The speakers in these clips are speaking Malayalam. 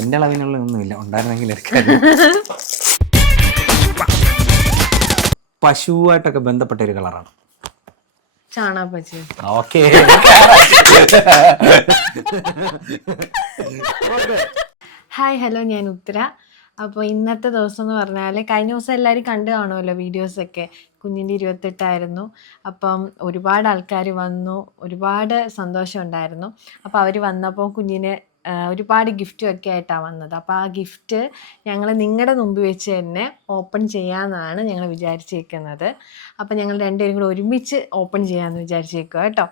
എൻ്റെ അളവിനുള്ള ഒന്നുമില്ല, ഉണ്ടായിരുന്നെങ്കിൽ എടുക്കാൻ. പശുവായിട്ടൊക്കെ ബന്ധപ്പെട്ട ഒരു കളറാണ്. ചാണകപ്പച്ച. ഓക്കെ. ഹായ്, ഹലോ, ഞാൻ ഉത്തര. അപ്പോൾ ഇന്നത്തെ ദിവസം എന്ന് പറഞ്ഞാൽ കഴിഞ്ഞ ദിവസം എല്ലാവരും കണ്ടു കാണുമല്ലോ വീഡിയോസൊക്കെ. കുഞ്ഞിൻ്റെ 28 അപ്പം ഒരുപാട് ആൾക്കാർ വന്നു, ഒരുപാട് സന്തോഷം ഉണ്ടായിരുന്നു. അപ്പോൾ അവർ വന്നപ്പോൾ കുഞ്ഞിന് ഒരുപാട് ഗിഫ്റ്റും ഒക്കെ ആയിട്ടാണ് വന്നത്. അപ്പോൾ ആ ഗിഫ്റ്റ് ഞങ്ങൾ നിങ്ങളുടെ മുമ്പ് വെച്ച് തന്നെ ഓപ്പൺ ചെയ്യാമെന്നാണ് ഞങ്ങൾ വിചാരിച്ചിരിക്കുന്നത്. അപ്പം ഞങ്ങൾ രണ്ടുപേരും കൂടെ ഒരുമിച്ച് ഓപ്പൺ ചെയ്യാമെന്ന് വിചാരിച്ചേക്കുക കേട്ടോ.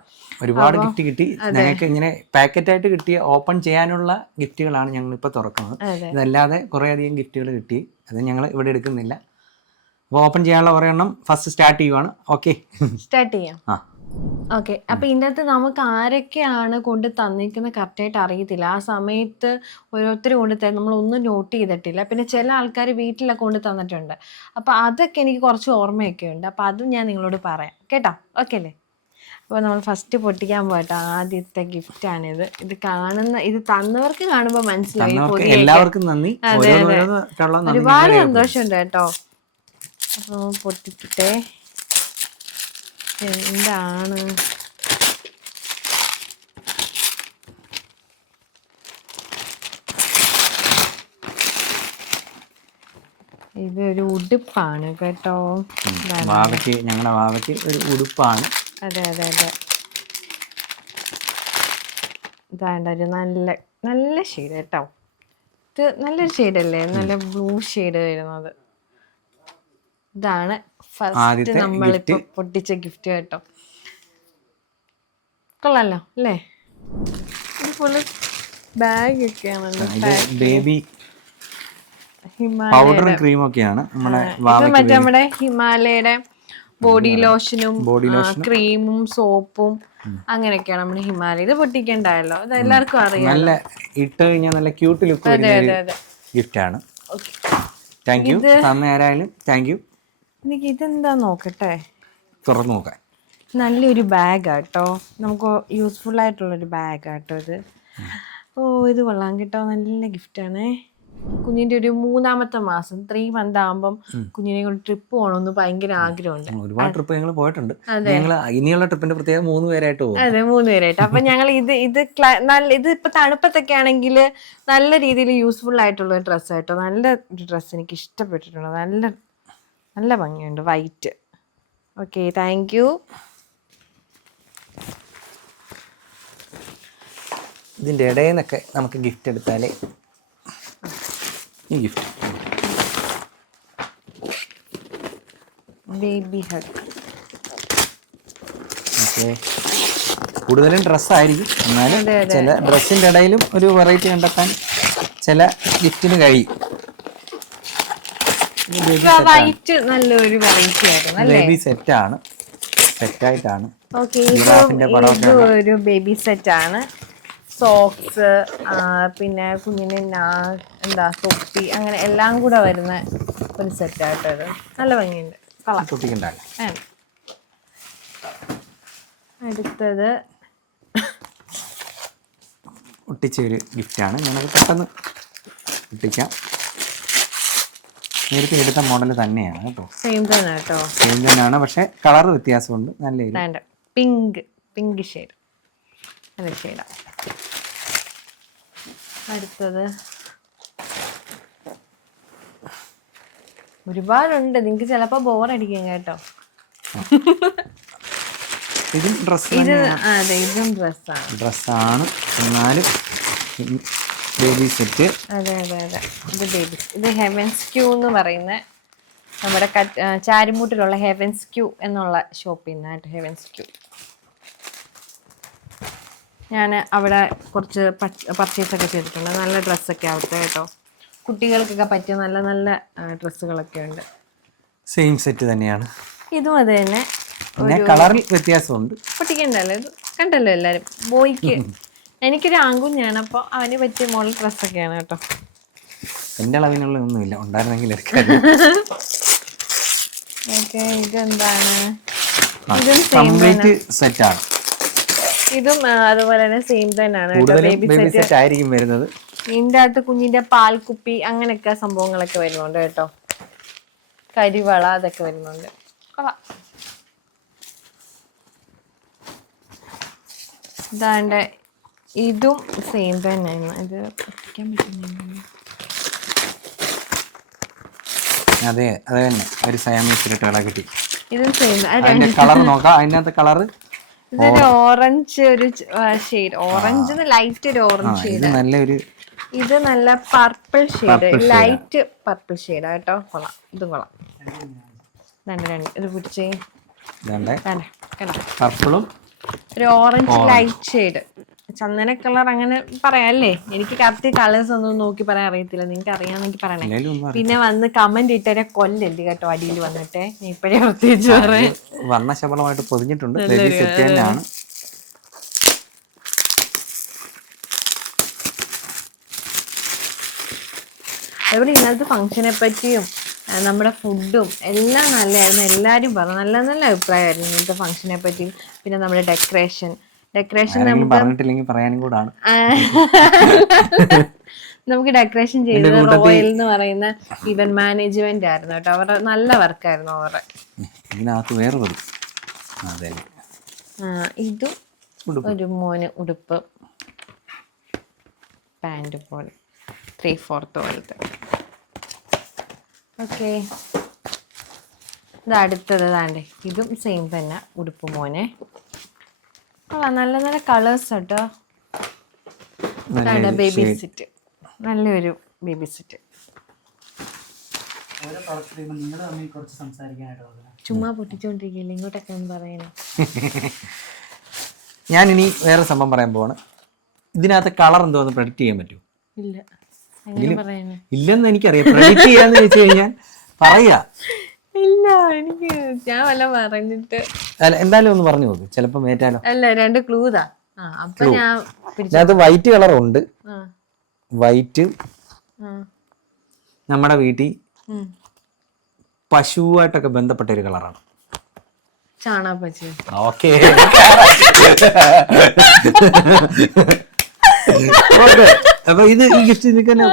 ഒരുപാട് ഗിഫ്റ്റ് കിട്ടി ഞങ്ങൾക്ക്. ഇങ്ങനെ പാക്കറ്റായിട്ട് കിട്ടിയ ഓപ്പൺ ചെയ്യാനുള്ള ഗിഫ്റ്റുകളാണ് ഞങ്ങളിപ്പോൾ തുറക്കുന്നത്. ഇതല്ലാതെ കുറേയധികം ഗിഫ്റ്റുകൾ കിട്ടി, അത് ഞങ്ങൾ ഇവിടെ എടുക്കുന്നില്ല. അപ്പോൾ ഓപ്പൺ ചെയ്യാനുള്ള ഒരെണ്ണം ഫസ്റ്റ് സ്റ്റാർട്ട് ചെയ്യുവാണ്. ഓക്കെ, സ്റ്റാർട്ട് ചെയ്യാം. ഓക്കെ. അപ്പം ഇതിനകത്ത് നമുക്ക് ആരൊക്കെയാണ് കൊണ്ട് തന്നിരിക്കുന്നത് കറക്റ്റായിട്ട് അറിയത്തില്ല. ആ സമയത്ത് ഓരോരുത്തർ കൊണ്ട് തരും, നമ്മളൊന്നും നോട്ട് ചെയ്തിട്ടില്ല. പിന്നെ ചില ആൾക്കാർ വീട്ടിലൊക്കെ കൊണ്ട് തന്നിട്ടുണ്ട്. അപ്പോൾ അതൊക്കെ എനിക്ക് കുറച്ച് ഓർമ്മയൊക്കെ ഉണ്ട്. അപ്പോൾ അതും ഞാൻ നിങ്ങളോട് പറയാം കേട്ടോ. ഓക്കെ അല്ലേ? അപ്പോൾ നമ്മൾ ഫസ്റ്റ് പൊട്ടിക്കാൻ പോകട്ടെ. ആദ്യത്തെ ഗിഫ്റ്റാണിത്. ഇത് തന്നവർക്ക് കാണുമ്പോൾ മനസ്സിലായി. എല്ലാവർക്കും നന്ദി. അതെ അതെ, ഒരുപാട് സന്തോഷമുണ്ട് കേട്ടോ. അപ്പോൾ പൊട്ടിക്കട്ടെ. എന്താണ് ഇതൊരു ഉടുപ്പാണ് കേട്ടോ. ഞങ്ങളുടെ വാവയ്ക്ക് ഒരു ഉടുപ്പാണ്. അതെ അതെ അതെ, ഇതാണ്ട ഒരു നല്ല നല്ല ഷെയ്ഡ് കേട്ടോ. ഇത് നല്ലൊരു ഷെയ്ഡല്ലേ, നല്ല ബ്ലൂ ഷെയ്ഡ് വരുന്നത്. ഇതാണ് ഫസ്റ്റ് നമ്മളിപ്പോ പൊട്ടിച്ച ഗിഫ്റ്റ് കേട്ടോ. കൊള്ളാലോ അല്ലേ? ഇതുപോലെ ബാഗ് ഒക്കെയാണല്ലോ. ബേബി പൗഡറും ക്രീമും ഒക്കെയാണ്. നമ്മുടെ ഹിമാലയയുടെ ബോഡി ലോഷനും ക്രീമും സോപ്പും അങ്ങനെയൊക്കെയാണ് നമ്മുടെ ഹിമാലയ. ഇത് പൊട്ടിക്കണ്ടായല്ലോ, ഇത് എല്ലാവർക്കും അറിയാം. നല്ല ഇട്ട് കഴിഞ്ഞാൽ നല്ല ക്യൂട്ട് ലുക്ക് ഗിഫ്റ്റ് ആണ്. Thank you. ആരായാലും താങ്ക് യു. എനിക്ക് ഇതെന്താ നോക്കട്ടെ, തുറന്നു നോക്കാൻ. നല്ലൊരു ബാഗാട്ടോ, നമുക്ക് യൂസ്ഫുൾ ആയിട്ടുള്ളൊരു ബാഗാട്ടോ ഇത്. ഓ, ഇത് കൊള്ളാം കേട്ടോ, നല്ല ഗിഫ്റ്റാണേ. കുഞ്ഞിൻ്റെ ഒരു 3ാമത്തെ മാസം 3 month ആകുമ്പം കുഞ്ഞിനെ കൊണ്ട് ട്രിപ്പ് പോകണമെന്ന് ഭയങ്കര ആഗ്രഹമുണ്ട്. ഒരുപാട് ട്രിപ്പ് ഞങ്ങൾ പോയിട്ടുണ്ട്. ഇനിയുള്ള ട്രിപ്പിന്റെ പ്രത്യേകം 3 പേരായിട്ട് പോകും. അതെ, 3 പേരായിട്ട്. അപ്പൊ ഞങ്ങൾ ഇത് ഇപ്പൊ തണുപ്പത്തൊക്കെ ആണെങ്കിൽ നല്ല രീതിയിൽ യൂസ്ഫുൾ ആയിട്ടുള്ള ഡ്രസ്സായിട്ടോ. നല്ല ഒരു ഡ്രസ്സ് എനിക്ക് ഇഷ്ടപ്പെട്ടിട്ടുണ്ട്. നല്ല നല്ല ഭംഗിയുണ്ട്, വൈറ്റ്. Okay, thank you. ഇതിൻ്റെ ഇടയിൽ നിന്നൊക്കെ നമുക്ക് ഗിഫ്റ്റ് എടുത്താലേ ഈ ഗിഫ്റ്റ് ബേബി ഹഗ്. ഓക്കെ, കൂടുതലും ഡ്രസ്സായിരിക്കും, എന്നാലും ചില ഡ്രസ്സിൻ്റെ ഇടയിലും ഒരു വെറൈറ്റി കണ്ടെത്താൻ ചില ഗിഫ്റ്റിന് കഴിയും. വൈറ്റ് നല്ലൊരു വെറൈറ്റി ആയിരുന്നു. ബേബി സെറ്റാണ്, സെറ്റായിട്ടാണ്. ഓക്കെ, ഇതൊരു ബേബി സെറ്റാണ്. സോക്സ്, പിന്നെ കുഞ്ഞിന് എന്താ തൊപ്പി, അങ്ങനെ എല്ലാം കൂടെ വരുന്ന ഒരു സെറ്റായിട്ടോ. ഇത് നല്ല ഭംഗിയുണ്ട്. അടുത്തത് ഒട്ടിച്ച ഒരു ഗിഫ്റ്റാണ്. ഞാനത് പെട്ടെന്ന് ഒട്ടിക്കാം. നേരത്തെ എടുത്ത മോഡൽ തന്നെയാണ് കേട്ടോ. സെയിം തന്നെ കേട്ടോ, സെയിം തന്നെയാണ്, പക്ഷെ കളർ വ്യത്യാസമുണ്ട്. നല്ല പിങ്ക് ഷെയ്ഡ്, നല്ല ഷെയ്ഡാണ്. അടുത്തത് ഒരുപാടുണ്ട്, നിങ്ങൾക്ക് ചിലപ്പോ ബോറടിക്കും കേട്ടോ. ഇതും ഡ്രസ്സ്, അതെ ഇതും ഡ്രസ്സാണ്, എന്നാലും ബേബി സെറ്റ്. അതെ അതെ അതെ, ഇത് ബേബി. ഇത് ഹെവൻസ് ക്യൂ എന്ന് പറയുന്ന നമ്മുടെ ചാരിമൂട്ടിലുള്ള ഹെവൻസ് ക്യൂ എന്നുള്ള ഷോപ്പിൽ നിന്നായിട്ട്. ഹെവൻസ് ക്യൂ ഞാൻ അവിടെ കുറച്ച് പർച്ചേസൊക്കെ ചെയ്തിട്ടുണ്ട്. നല്ല ഡ്രസ്സൊക്കെ അവിടുത്തെ കേട്ടോ. കുട്ടികൾക്കൊക്കെ പറ്റിയ നല്ല നല്ല ഡ്രസ്സുകളൊക്കെ ഉണ്ട്. സെയിം സെറ്റ് തന്നെയാണ്. ഇതും അത് തന്നെ, കളറിൽ വ്യത്യാസമുണ്ട്. പൊട്ടിക്കണ്ടല്ലോ, ഇത് കണ്ടല്ലോ എല്ലാവരും. ബോയ്ക്ക് എനിക്കൊരു ആൺകുഞ്ഞാണ്, അപ്പോൾ അവന് പറ്റിയ മോഡൽ ഡ്രസ്സൊക്കെയാണ് കേട്ടോ. എൻ്റെ അളവിനുള്ള ഒന്നുമില്ല, ഉണ്ടായിരുന്നെങ്കിൽ എടുക്കാൻ. ഓക്കെ, ഇതെന്താണ്? കംപ്ലീറ്റ് സെറ്റ് ആണ്. ഇതും അതുപോലെ തന്നെ സെയിം തന്നെയാണ്. ബേബി സെറ്റ് ആയിരിക്കും വരുന്നത്. ഇതിൻ്റെ അകത്ത് കുഞ്ഞിന്റെ പാൽക്കുപ്പി അങ്ങനെയൊക്കെ സംഭവങ്ങളൊക്കെ വരുന്നുണ്ട് കേട്ടോ. കരിവള അതൊക്കെ വരുന്നുണ്ട്. കൊള്ളാം. ഇതാണ്ട് ഇതും സെയിം തന്നെയാണ്. ഇത് പൊട്ടിക്കാൻ പറ്റുന്നില്ല. അതെ അത് തന്നെ ഒരു സയാമീസിലിട്ട് കിട്ടി. ഇതും സെയിം. അതിന്റെ കളർ നോക്കാം. അതിനകത്ത് കളർ ഇതൊരു ഓറഞ്ച് ഒരു ഷെയ്ഡ്. ഓറഞ്ച് ലൈറ്റ് ഒരു ഓറഞ്ച് ഷെയ്ഡ്. നല്ലൊരു ഇത് നല്ല പർപ്പിൾ ഷെയ്ഡ്, ലൈറ്റ് പർപ്പിൾ ഷെയ്ഡാ കേട്ടോ. കൊള്ളാം. ഇതും കൊള്ളാം. രണ്ട് ഇത് പിടിച്ചേ. പർപ്പിളും ഒരു ഓറഞ്ച് ലൈറ്റ് ഷെയ്ഡ്, ചന്ദന കളർ അങ്ങനെ പറയാല്ലേ. എനിക്ക് കറക്റ്റ് കളേഴ്സ് ഒന്നും നോക്കി പറയാൻ അറിയത്തില്ല. നിങ്ങൾക്ക് അറിയാമെങ്കിൽ പറയണേ. പിന്നെ വന്ന് കമന്റ് ഇട്ടേ കൊല്ലല്ലേ കേട്ടോ അടിയിൽ വന്നിട്ടേ. ഞാൻ ഇപ്പഴേ പ്രത്യേകിച്ച് പറയാം. വർണ്ണശബളമായിട്ട് പൊതിഞ്ഞിട്ടുണ്ട്. തന്നെയാണ്. അതുപോലെ ഇന്നത്തെ ഫംഗ്ഷനെ പറ്റിയും നമ്മുടെ ഫുഡും എല്ലാം നല്ലതായിരുന്നു. എല്ലാവരും പറഞ്ഞു നല്ല നല്ല അഭിപ്രായമായിരുന്നു ഇന്നത്തെ ഫംഗ്ഷനെ പറ്റിയും. പിന്നെ നമ്മുടെ ഡെക്കറേഷൻ നമുക്ക് ഡെക്കറേഷൻ ചെയ്തത് റോയൽ എന്ന് പറയുന്ന ഇവന്റ് മാനേജ്മെന്റ് ആയിരുന്നു കേട്ടോ. അവരുടെ നല്ല വർക്കായിരുന്നു അവരുടെ. ഇതും ഒരു മോന് ഉടുപ്പ് പാന്റ് പോലെ 3/4 പോലത്തെ. ഓക്കെ, ഇത് അടുത്തത് താണ്ടേ. ഇതും സെയിം തന്നെ ഉടുപ്പ് മോനെ. നല്ല നല്ല കളേഴ്സ് കേട്ടോ. ബേബി സെറ്റ്, നല്ലൊരു ബേബി സെറ്റ്. ചുമ്മാ പൊട്ടിച്ചോണ്ടിരിക്കില്ല, ഇങ്ങോട്ടൊക്കെ ഒന്ന് പറയണേ. ഞാനിനി വേറെ സംഭവം പറയാൻ പോവാണ്. ഇതിനകത്ത് കളർ എന്തോന്ന് പ്രഡിക്റ്റ് ചെയ്യാൻ പറ്റുമോ? ഇല്ല, ഇല്ലെന്ന് എനിക്കറിയാം. പ്രഡിക്റ്റ് ചെയ്യാന്ന് വെച്ച് കഴിഞ്ഞാൽ പറയാ. ഇല്ല, എനിക്ക് ഞാൻ വല്ല പറഞ്ഞിട്ട് എന്തായാലും ഒന്ന് പറഞ്ഞു നോക്ക്, ചിലപ്പോ മേറ്റാലോ. അല്ല, 2 ക്ലൂതാ. അപ്പൊ ഇതിനകത്ത് വൈറ്റ് കളർ ഉണ്ട്. വൈറ്റ് നമ്മുടെ വീട്ടിൽ പശുവായിട്ടൊക്കെ ബന്ധപ്പെട്ട ഒരു കളറാണ്. ചാണകപ്പച്ച. ഓക്കെ, അപ്പൊ ഇത് ഈ ഗിഫ്റ്റ് ഇരിക്കട്ടെ.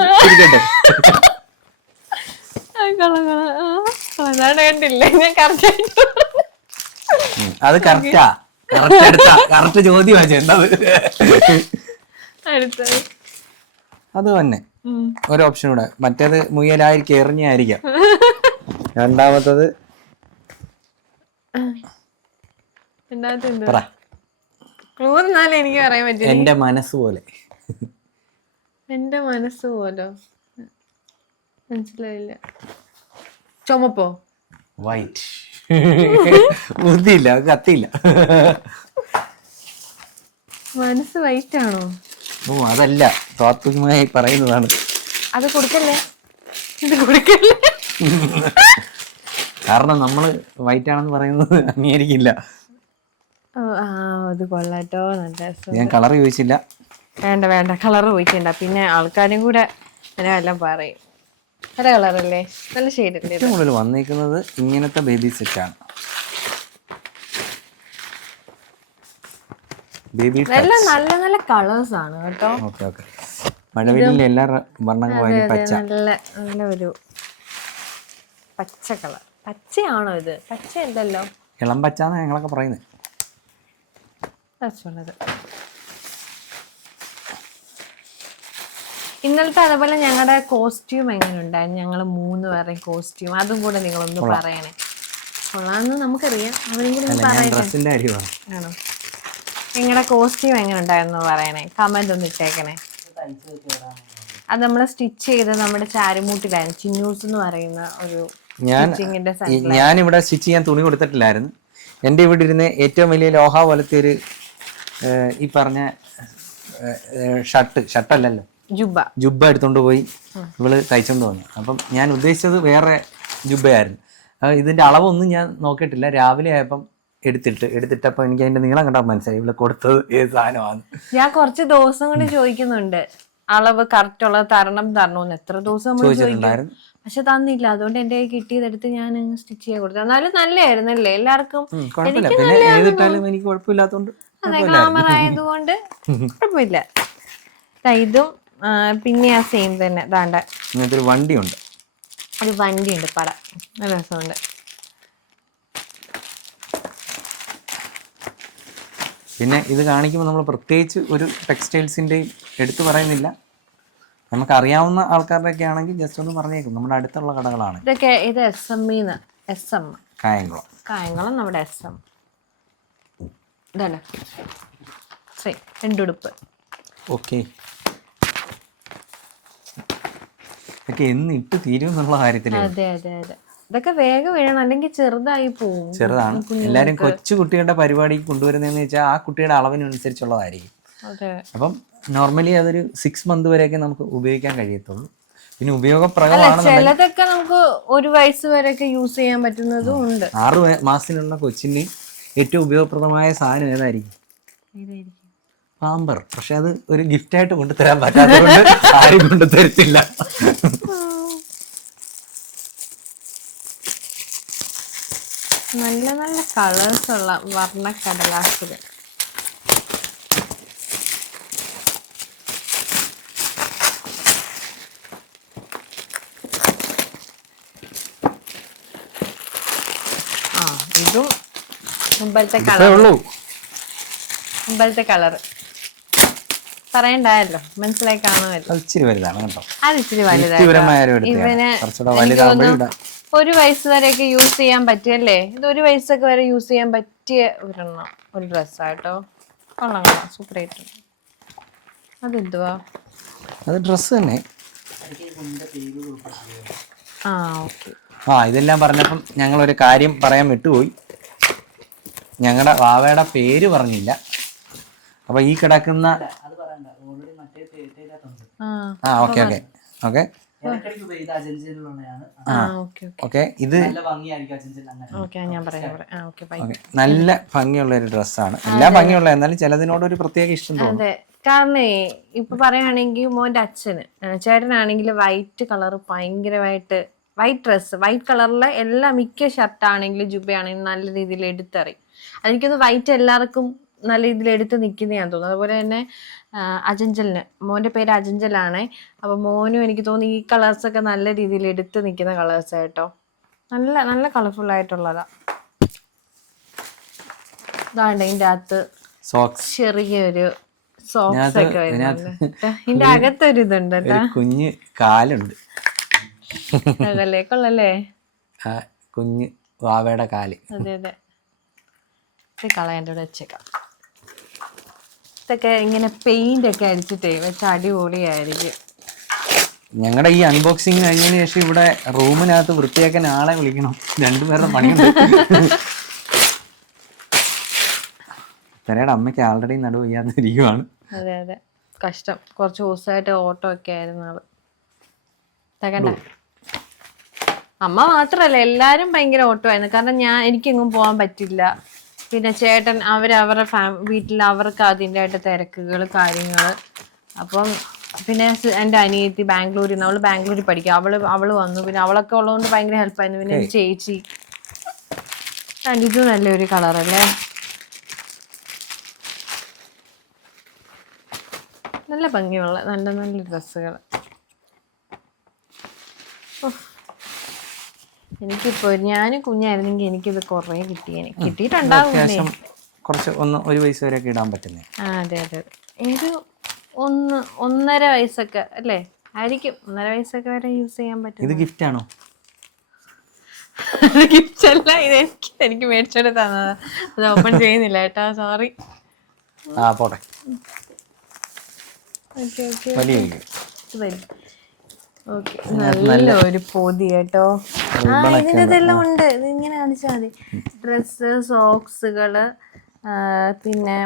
അത് കറക്റ്റാ, കറക്റ്റ് ചോദ്യമാ ചെയ്യേണ്ടത്. അത് തന്നെ ഒരു ഓപ്ഷൻ കൂടെ. മറ്റേത് മുയലായിരിക്കും, എറിഞ്ഞായിരിക്കാം. രണ്ടാമത്തത് എനിക്ക് പറയാൻ പറ്റില്ല. എന്റെ മനസ്സ് പോലെ. എന്റെ മനസ്സ് പോലോ? മനസ്സിലായില്ല. ചുമപ്പോ? വൈറ്റ്. ബുദ്ധിയില്ല, കത്തിയില്ല. മനസ്സ് വൈറ്റ് ആണോ? ഓ, അതല്ല, താത്വികമായി പറയുന്നതാണ്. അത് കൊടുക്കല്ലേ, ഇത് കൊടുക്കല്ലേ. കാരണം നമ്മള് വൈറ്റ് ആണെന്ന് പറയുന്നത് അംഗീകരിക്കില്ല. അത് കൊള്ളാട്ടോ, നല്ല രസം. ഞാൻ കളർ ചോദിച്ചില്ല. വേണ്ട കളർ ചോദിക്കണ്ട, പിന്നെ ആൾക്കാരും കൂടെ എല്ലാം പറയും. നല്ല കളറല്ലേ, നല്ല ഷെയ്ഡ്. ഏറ്റവും കൂടുതൽ വന്നിരിക്കുന്നത് ഇങ്ങനത്തെ ബേബി സെറ്റാണ്. എല്ലാം നല്ല നല്ല കളേഴ്സ് ആണ് കേട്ടോ. മഴവില്ലിലെ എല്ലാ വർണ്ണങ്ങളും പച്ച. നല്ല ഒരു പച്ച കളർ. പച്ചയാണോ ഇത്? പച്ച അല്ലല്ലോ, ഇളം പച്ചാന്ന് ഞങ്ങളൊക്കെ പറയുന്നത്. ഇന്നലത്തെ അതേപോലെ ഞങ്ങളുടെ കോസ്റ്റ്യൂം എങ്ങനെ ഉണ്ടായിരുന്നു? ഞങ്ങൾ 3 പേരുടെയും കോസ്റ്റ്യൂം, അതും കൂടെ നിങ്ങളൊന്ന് പറയണേ. കൊള്ളാന്ന് നമുക്കറിയാം, അവരും കൂടെ ആണോ? നിങ്ങളുടെ കോസ്റ്റ്യൂം എങ്ങനെ ഉണ്ടായിരുന്നു പറയണേ, കമന്റ് ഒന്ന് ഇട്ടേക്കണേ. അത് നമ്മൾ സ്റ്റിച്ച് ചെയ്ത് നമ്മുടെ ചാരുമൂട്ടിലായിരുന്നു. ചിന്നൂസ് എന്ന് പറയുന്ന ഒരു ഞാനിവിടെ സ്റ്റിച്ച് ചെയ്യാൻ തുണി കൊടുത്തിട്ടില്ലായിരുന്നു. എൻ്റെ ഇവിടെ ഇരുന്ന് ഏറ്റവും വലിയ ലോഹ പോലത്തെ ഒരു ഈ പറഞ്ഞ ഷർട്ടല്ലല്ലോ, ജുബ്ബ എടുത്തോണ്ട് പോയി ഇവള് തയ്ച്ചോണ്ട് വന്നു. അപ്പം ഞാൻ ഉദ്ദേശിച്ചത് വേറെ ജുബ്ബയായിരുന്നു. ഇതിന്റെ അളവൊന്നും ഞാൻ നോക്കിയിട്ടില്ല. രാവിലെ ആയപ്പം എടുത്തിട്ടപ്പോ എനിക്ക് അതിന്റെ നീളം കണ്ടാൽ മനസ്സിലായി ഇവിടെ കൊടുത്തത് ഏത് സാധനമാണ്. ഞാൻ കുറച്ച് ദിവസം കൊണ്ട് ചോദിക്കുന്നുണ്ട് അളവ് കറക്റ്റ് ഉള്ളത് തരണമെന്ന്. എത്ര ദിവസം നമ്മൾ ചോദിച്ചിട്ടുണ്ടായിരുന്നു, പക്ഷെ തന്നില്ല. അതുകൊണ്ട് എന്റെ കിട്ടിയതെടുത്ത് ഞാൻ സ്റ്റിച്ച് ചെയ്യാൻ കൊടുത്തു. എന്നാലും നല്ലായിരുന്നല്ലേ എല്ലാവർക്കും? എനിക്ക് കുഴപ്പമില്ലാത്തോണ്ട്, ഗ്ലാമർ ആയതുകൊണ്ട് കുഴപ്പമില്ല. ഇതും പിന്നെ ആ സെയിം തന്നെ ദാണ്ട ഇങ്ങനത്തെ ഒരു വണ്ടിയുണ്ട്. ഒരു വണ്ടിയുണ്ട് പട, നല്ല രസമുണ്ട്. പിന്നെ ഇത് കാണിക്കുമ്പോൾ നമ്മൾ പ്രത്യേകിച്ച് ഒരു ടെക്സ്റ്റൈൽസിൻ്റെയും എടുത്തു പറയുന്നില്ല, നമുക്കറിയാവുന്ന ആൾക്കാരുടെ ഒക്കെ ആണെങ്കിൽ ജസ്റ്റ് ഒന്ന് പറഞ്ഞേക്കും, നമ്മുടെ അടുത്തുള്ള കടകളാണ് ഇതൊക്കെ. ഇത് SM കായംകുളം നമ്മുടെ SM. ഇതല്ല രണ്ടുടുപ്പ്. ഓക്കെ, ഇതൊക്കെ എന്ന് ഇട്ട് തീരും എന്നുള്ള കാര്യത്തില്. അതെ അതെ അതെ, ഇതൊക്കെ വേഗം വീഴണം, അല്ലെങ്കിൽ ചെറുതായി പോകും. ചെറുതാണ്. എല്ലാവരും കൊച്ചു കുട്ടികളുടെ പരിപാടി കൊണ്ടുവരുന്നതെന്ന് വെച്ചാൽ ആ കുട്ടിയുടെ അളവിനനുസരിച്ചുള്ളതായിരിക്കും. അപ്പം നോർമലി അതൊരു 6 months വരെയൊക്കെ നമുക്ക് ഉപയോഗിക്കാൻ കഴിയത്തുള്ളൂ. പിന്നെ ഉപയോഗപ്രദമാണ്. ചിലതൊക്കെ നമുക്ക് 1 വയസ്സ് വരെയൊക്കെ യൂസ് ചെയ്യാൻ പറ്റുന്നതും ഉണ്ട്. 6 മാസത്തിനുള്ള കൊച്ചിന് ഏറ്റവും ഉപയോഗപ്രദമായ സാധനം ഏതായിരിക്കും? പാമ്പർ. പക്ഷെ അത് ഒരു ഗിഫ്റ്റായിട്ട് കൊണ്ടുതരാൻ പറ്റാത്തതുകൊണ്ട് ആരും കൊണ്ടുതരത്തില്ല. നല്ല നല്ല കളേഴ്സ് ഉള്ള വർണ്ണ കടലാസുകൾ. ഇതും മുമ്പത്തെ കളറ് പറയണ്ടായല്ലോ, മനസ്സിലായി കാണുമല്ലോ. ഇച്ചിരി വലുതാണ് കേട്ടോ. അത് ഇച്ചിരി വലുതാണ്. ഇവന് 1 വയസ്സ് വരെയൊക്കെ യൂസ് ചെയ്യാൻ പറ്റിയല്ലേ. ഇത് 1 വയസ്സൊക്കെ വരെ യൂസ് ചെയ്യാൻ പറ്റിയ ഒരു ഡ്രസ്സാട്ടോ. കൊള്ളാം, സൂപ്പർ ആയിട്ടുണ്ട്. അതെന്തുവാ? അത് ഡ്രസ്സ് തന്നെ. ഓക്കെ. ഇതെല്ലാം പറഞ്ഞപ്പം ഞങ്ങളൊരു കാര്യം പറയാൻ വിട്ടുപോയി. ഞങ്ങളുടെ വാവയുടെ പേര് പറഞ്ഞില്ല. അപ്പൊ ഈ കിടക്കുന്ന ഓക്കെ ഓക്കെ ഓക്കെ ഓക്കെ, ഇത് നല്ല ഭംഗിയുള്ള ഒരു ഡ്രസ്സാണ്. എല്ലാം ഭംഗിയുള്ള, എന്നാലും ചിലതിനോട് ഒരു പ്രത്യേക ഇഷ്ടം തോന്നും. അതെ, കാരണം ഇപ്പൊ പറയുകയാണെങ്കിൽ മോന്റെ അച്ഛന്, ചേട്ടനാണെങ്കിൽ വൈറ്റ് കളർ ഭയങ്കരമായിട്ട്, വൈറ്റ് ഡ്രസ്സ്, വൈറ്റ് കളറിലെ എല്ലാ മിക്ക ഷർട്ടാണെങ്കിലും ജുബയാണെങ്കിലും നല്ല രീതിയിൽ എടുത്തറിയും. അതെനിക്കൊന്ന് വൈറ്റ് എല്ലാവർക്കും നല്ല രീതിയിൽ എടുത്ത് നിൽക്കുന്നതാന്ന് തോന്നുന്നു. അതുപോലെ തന്നെ അജഞ്ചലിന്, മോന്റെ പേര് അജഞ്ചലാണ്. അപ്പൊ മോനും എനിക്ക് തോന്നുന്നു ഈ കളേഴ്സൊക്കെ നല്ല രീതിയിൽ എടുത്ത് നിൽക്കുന്ന കളേഴ്സ് ആയിട്ടോ. നല്ല നല്ല കളർഫുൾ ആയിട്ടുള്ളതാ. ഇതാണ്ട് ഇതിന്റെ അകത്ത് ചെറിയൊരു സോക്സ് ഒക്കെ വരുന്നുണ്ട്. ഇതിന്റെ അകത്തൊരു ഇതുണ്ട്, കുഞ്ഞ് കാലുണ്ട്. അതല്ലേ, കൊള്ളല്ലേ കുഞ്ഞ് വാവയുടെ കാല്. അതെ അതെ, കളയാൻ്റെ കൂടെ വെച്ചേക്കാം. ഇതൊക്കെ ഇങ്ങനെ പെയിന്റ് ഒക്കെ അടിച്ചിട്ടേ വെച്ച അടിപൊളിയായിരിക്കും. ഞങ്ങളുടെ ഈ അൺബോക്സിങ് കഴിഞ്ഞതിന് ശേഷം ഇവിടെ റൂമിനകത്ത് വൃത്തിയാക്കാൻ ആളെ വിളിക്കണം. 2 പേരുടെ പണിയുണ്ട്. തെരയുടെ അമ്മയ്ക്ക് ആൾറെഡി നടുവ് വയ്യാതിരിക്കുവാണ്. അതെ അതെ, കഷ്ടം. കുറച്ച് ദിവസമായിട്ട് ഓട്ടോ ഒക്കെ ആയിരുന്നു ആള്. തകണ്ട അമ്മ മാത്രല്ല, എല്ലാരും ഭയങ്കര ഓട്ടോ ആയിരുന്നു. കാരണം എനിക്കെങ്ങും പോകാൻ പറ്റില്ല. പിന്നെ ചേട്ടൻ അവരവരുടെ വീട്ടിൽ അവർക്ക് അതിൻ്റെതായിട്ട് തിരക്കുകൾ കാര്യങ്ങൾ. അപ്പം പിന്നെ എൻ്റെ അനിയത്തി ബാംഗ്ലൂരിൽ നിന്ന്, അവള് ബാംഗ്ലൂരിൽ പഠിക്കുക, അവള് വന്നു. പിന്നെ അവളൊക്കെ ഉള്ളതുകൊണ്ട് ഭയങ്കര ഹെൽപ്പായിരുന്നു. പിന്നെ എൻ്റെ ചേച്ചി. ഇത് നല്ലൊരു കളറല്ലേ, നല്ല ഭംഗിയുള്ള നല്ല നല്ല ഡ്രസ്സുകൾ. എനിക്കിപ്പോ ഞാൻ കുഞ്ഞായിരുന്നെങ്കിൽ എനിക്കിത് കുറേ കിട്ടിയിട്ടുണ്ടാവും. കുറച്ച് 1 വയസ്സ് വരെയൊക്കെ ഇടാൻ പറ്റുന്നേ. അതെ അതെ, ഒരു 1.5 വയസ്സൊക്കെ അല്ലേ ആയിരിക്കും. 1.5 വയസ്സൊക്കെ വരെ യൂസ് ചെയ്യാൻ പറ്റും. ഇത് ഗിഫ്റ്റ് ആണോ? ഗിഫ്റ്റ് അല്ല, ഇത് എനിക്ക് മേടിച്ചോണ്ട് തന്നതാ. അത് ഓപ്പൺ ചെയ്യുന്നില്ല കേട്ടാ, സോറി. പോട്ടെ. നല്ല ഒരു പൊതി കേട്ടോ. ഇതിനെല്ലാം ഉണ്ട്. ഇത് ഇങ്ങനെ കാണിച്ചാൽ മതി. ഡ്രസ്സ്, സോക്സുകള്, പിന്നെ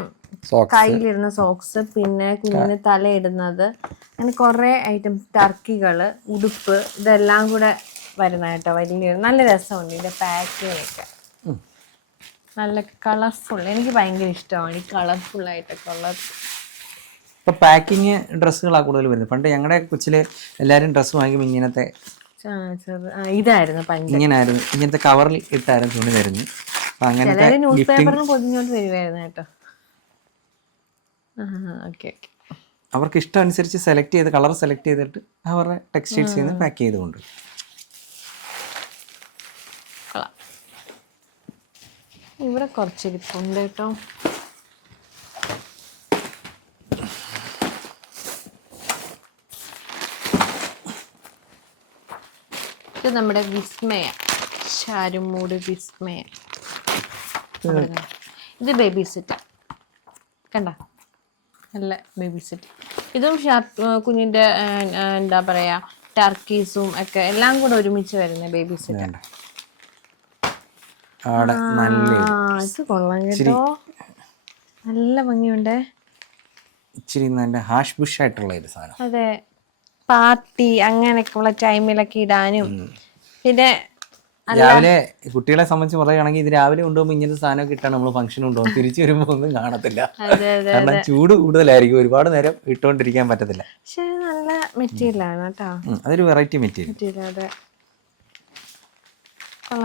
കയ്യിലിടുന്ന സോക്സ്, പിന്നെ കുഞ്ഞിന് തലയിടുന്നത്, അങ്ങനെ കുറെ ഐറ്റം, ടർക്കികള്, ഉടുപ്പ്, ഇതെല്ലാം കൂടെ വരുന്ന കേട്ടോ. വലിയ നല്ല രസമുണ്ട് ഇതിന്റെ പാക്കിങ് ഒക്കെ. നല്ല കളർഫുൾ. എനിക്ക് ഭയങ്കര ഇഷ്ടമാണ് ഈ കളർഫുൾ ആയിട്ടൊക്കെ ഉള്ളത്. ഇപ്പൊ പാക്കിങ് ഡ്രസ്സുകളാണ് കൂടുതൽ വരുന്നത്. പണ്ട് ഞങ്ങളുടെ കൊച്ചില് എല്ലാരും ഡ്രസ്സ് വാങ്ങിക്കുമ്പോൾ ഇങ്ങനത്തെ ഇതായിരുന്നു, ഇങ്ങനായിരുന്നു, ഇങ്ങനത്തെ കവറിൽ ഇട്ടായിരുന്നു തുണി തരുന്നു. അങ്ങനത്തെ ന്യൂസ് പേപ്പറിന് പൊതിഞ്ഞോണ്ട് വരുവായിരുന്നു കേട്ടോ. ഓക്കെ ഓക്കെ, അവർക്ക് ഇഷ്ടം അനുസരിച്ച് സെലക്ട് ചെയ്ത് കളർ സെലക്ട് ചെയ്തിട്ട് അവരുടെ ടെക്സ്റ്റൈൽസിൽ നിന്ന് പാക്ക് ചെയ്ത് കൊണ്ട് ഇവിടെ കുറച്ചിരിപ്പുണ്ട് കേട്ടോ. ഇത് നമ്മുടെ വിസ്മയ, ഷാരുമൂട് വിസ്മയ. ഇത് ബേബി സെറ്റ് കണ്ട, നല്ല ബേബി സെറ്റ്. ഇതും കുഞ്ഞിൻ്റെ എന്താ പറയാ ടർക്കീസും ഒക്കെ എല്ലാം കൂടെ ഒരുമിച്ച് വരുന്ന ബേബി സെറ്റ്. ഇത് കൊള്ളാം കേട്ടോ, നല്ല ഭംഗിയുണ്ട്. ഇച്ചിരി നല്ല ഹാഷ് ബുഷ് ആയിട്ടുള്ള ഒരു സാധനം. അതെ, പാർട്ടി അങ്ങനെയൊക്കെ ഉള്ള ടൈമിലൊക്കെ ഇടാനും. പിന്നെ രാവിലെ കുട്ടികളെ സംബന്ധിച്ച് പറയുകയാണെങ്കിൽ ഇത് രാവിലെ കൊണ്ടുപോകുമ്പോൾ ഇങ്ങനത്തെ സാധനമൊക്കെ ഇട്ടാണ് നമ്മൾ ഫംഗ്ഷൻ കൊണ്ടുപോകും. തിരിച്ചു വരുമ്പോൾ ഒന്നും കാണത്തില്ല, കാരണം ചൂട് കൂടുതലായിരിക്കും, ഒരുപാട് നേരം ഇട്ടുകൊണ്ടിരിക്കാൻ പറ്റത്തില്ല. പക്ഷെ നല്ല മെറ്റീരിയൽ ആണ് കേട്ടോ, അതൊരു വെറൈറ്റി മെറ്റീരിയൽ. അതെ,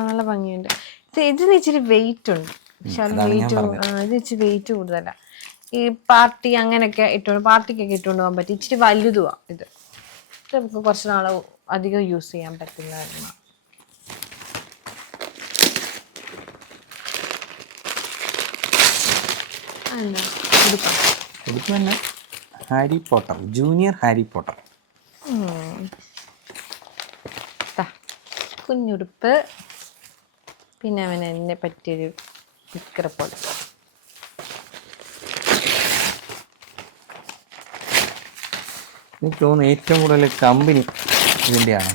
നല്ല ഭംഗിയുണ്ട്. ഇതിന് ഇച്ചിരി വെയിറ്റ് ഉണ്ട്, പക്ഷെ അത് ഇത് ഇച്ചിരി വെയിറ്റ് കൂടുതലാണ്. ഈ പാർട്ടി അങ്ങനെയൊക്കെ പാർട്ടിക്കൊക്കെ ഇട്ടുകൊണ്ട് പോകാൻ പറ്റും. ഇച്ചിരി വലുതുവാ ഇത്. നമുക്ക് കുറച്ച് നാൾ അധികം യൂസ് ചെയ്യാൻ പറ്റുന്നതായിരുന്നു. Harry Potter, junior Harry Potter. കുഞ്ഞുടുപ്പ്, പിന്നെ അവന് എന്നെ പറ്റിയൊരു സ്റ്റിക്കർ പോലെ. എനിക്ക് തോന്നുന്നു ഏറ്റവും കൂടുതൽ കമ്പനി ഇതിൻ്റെയാണ്.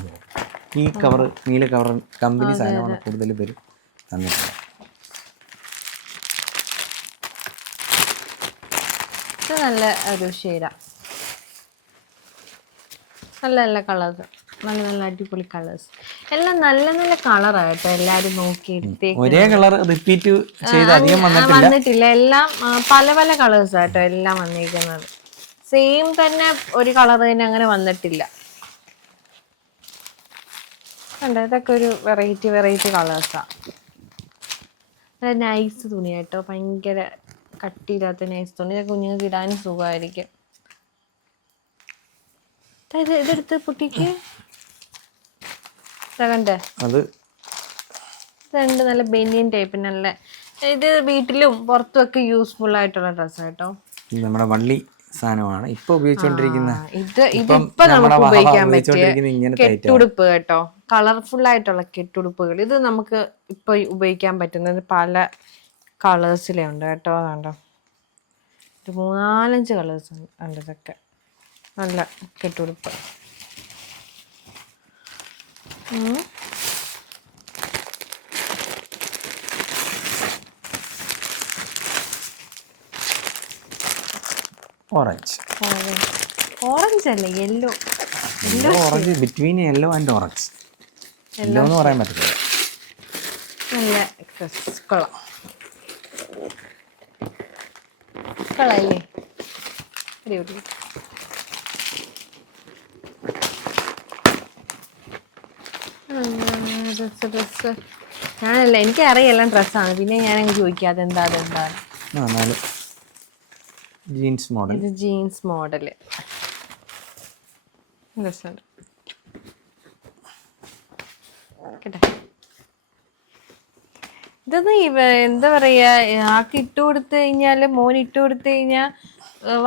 ഈ കവർ, നീല കവർ കമ്പനി സാധനമാണ് കൂടുതൽ പേര് തന്നിട്ടുള്ളത്. ഇത് നല്ല ഒരു ഷെയ്ഡാ, നല്ല നല്ല കളേഴ്സ്, നല്ല നല്ല അടിപൊളി കളേഴ്സ്. എല്ലാം നല്ല നല്ല കളറായിട്ടോ എല്ലാരും നോക്കി ഒരേ കളർ റിപ്പീറ്റ് ചെയ്ത് അധികം വന്നിട്ടില്ല. എല്ലാം പല പല കളേഴ്സ് ആയിട്ടോ എല്ലാം വന്നിരിക്കുന്നത്. സെയിം തന്നെ ഒരു കളർ തന്നെ അങ്ങനെ വന്നിട്ടില്ല. കണ്ടോ, ഇതൊക്കെ ഒരു വെറൈറ്റി കളേഴ്സാ. നല്ല നൈസ് തുണി കേട്ടോ, ഭയങ്കര കട്ടിയില്ലാത്ത നൈസ് തുണി. ഇതൊക്കെ കുഞ്ഞുങ്ങൾക്ക് ഇടാനും സുഖമായിരിക്കും. ഇതെടുത്ത് കുട്ടിക്ക് കണ്ടേ, അത് രണ്ട് നല്ല ബനിയൻ ടൈപ്പ്. നല്ല ഇത് വീട്ടിലും പുറത്തും ഒക്കെ യൂസ്ഫുൾ ആയിട്ടുള്ള ഡ്രസ്സ് കേട്ടോ. നമ്മുടെ വള്ളി സാധനമാണ് ഇപ്പൊ ഉപയോഗിച്ചോണ്ടിരിക്കുന്ന. ഇതിപ്പോ നമുക്ക് ഉപയോഗിക്കാൻ പറ്റിയ കെട്ടുടുപ്പ് കേട്ടോ, കളർഫുൾ ആയിട്ടുള്ള കെട്ടുടുപ്പുകൾ. ഇത് നമുക്ക് ഇപ്പൊ ഉപയോഗിക്കാൻ പറ്റുന്നത് പല കളേഴ്സിലെ ഉണ്ട് കേട്ടോ. അതുകൊണ്ടോ ഒരു 3-4 കളേഴ്സ് ഉണ്ട്. ഇതൊക്കെ നല്ല കെട്ടുടുപ്പ്. ഓറഞ്ച് അല്ല, yellow. Orange, between yellow and orange. Yellow എന്ന് പറയാൻ പറ്റില്ല. നല്ല കൊള്ളാല്ലേ, അടിപൊളി. ഡ്രസ്സ് ഞാനല്ല, എനിക്കറിയാം ഡ്രസ്സാണ്. പിന്നെ ഞാനങ്ങ് ചോദിക്കാം അതെന്താണ്. Jeans model. ഇത് ജീൻസ് മോഡല് രസമുണ്ട് കേട്ടോ. ഇതൊന്നും എന്താ പറയാ, ആൾക്ക് ഇട്ട് കൊടുത്തു കഴിഞ്ഞാല്, മോന് ഇട്ട് കൊടുത്തു കഴിഞ്ഞാൽ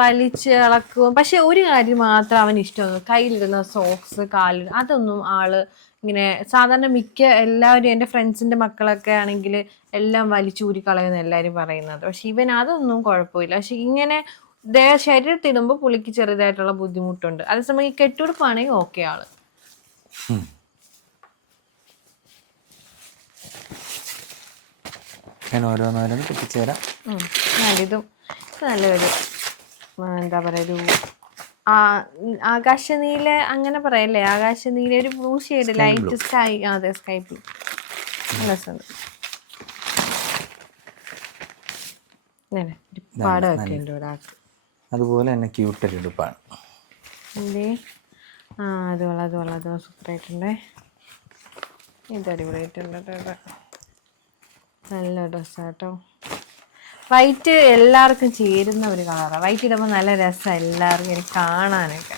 വലിച്ച് ഇളക്കും. പക്ഷെ ഒരു കാര്യം മാത്രം അവന് ഇഷ്ടമാണ്, കയ്യിലിടുന്ന സോക്സ്, കാലിൽ. അതൊന്നും ആള് ഇങ്ങനെ സാധാരണ മിക്ക എല്ലാവരും എൻ്റെ ഫ്രണ്ട്സിൻ്റെ മക്കളൊക്കെ ആണെങ്കിൽ എല്ലാം വലിച്ചൂരി കളയുന്ന എല്ലാവരും പറയുന്നത്. പക്ഷെ ഇവൻ അതൊന്നും കുഴപ്പമില്ല. പക്ഷെ ഇങ്ങനെ ശരീരത്തിടുമ്പോൾ പുള്ളിക്ക് ചെറുതായിട്ടുള്ള ബുദ്ധിമുട്ടുണ്ട്. അതേസമയം ഈ കെട്ടുടുപ്പാണെങ്കിൽ ഓക്കെ ആള്. ഓരോന്നോരോന്ന് പൊട്ടിച്ചേരാം. ഇതും നല്ലൊരു എന്താ പറയുക, ഒരു ആകാശനീല അങ്ങനെ പറയല്ലേ, ആകാശനീല ഒരു ബ്ലൂ ഷെയ്ഡ്, ലൈറ്റ് സ്കൈ. അതെ, സ്കൈ ബ്ലൂ. രസമുണ്ട്. പാടമൊക്കെ ഉണ്ട് ഒരാൾക്ക്. അതുപോലെ തന്നെ ക്യൂട്ടൊരു ഉടുപ്പാണ്. അത് സൂപ്പറായിട്ടുണ്ടേ. ഇത് അടിപൊളിയായിട്ടുണ്ട്. നല്ല ഡ്രസ്സാട്ടോ. വൈറ്റ് എല്ലാവർക്കും ചേരുന്ന ഒരു കളറാണ്. വൈറ്റ് ഇടുമ്പോൾ നല്ല രസമാണ് എല്ലാവർക്കും ഇനി കാണാനൊക്കെ.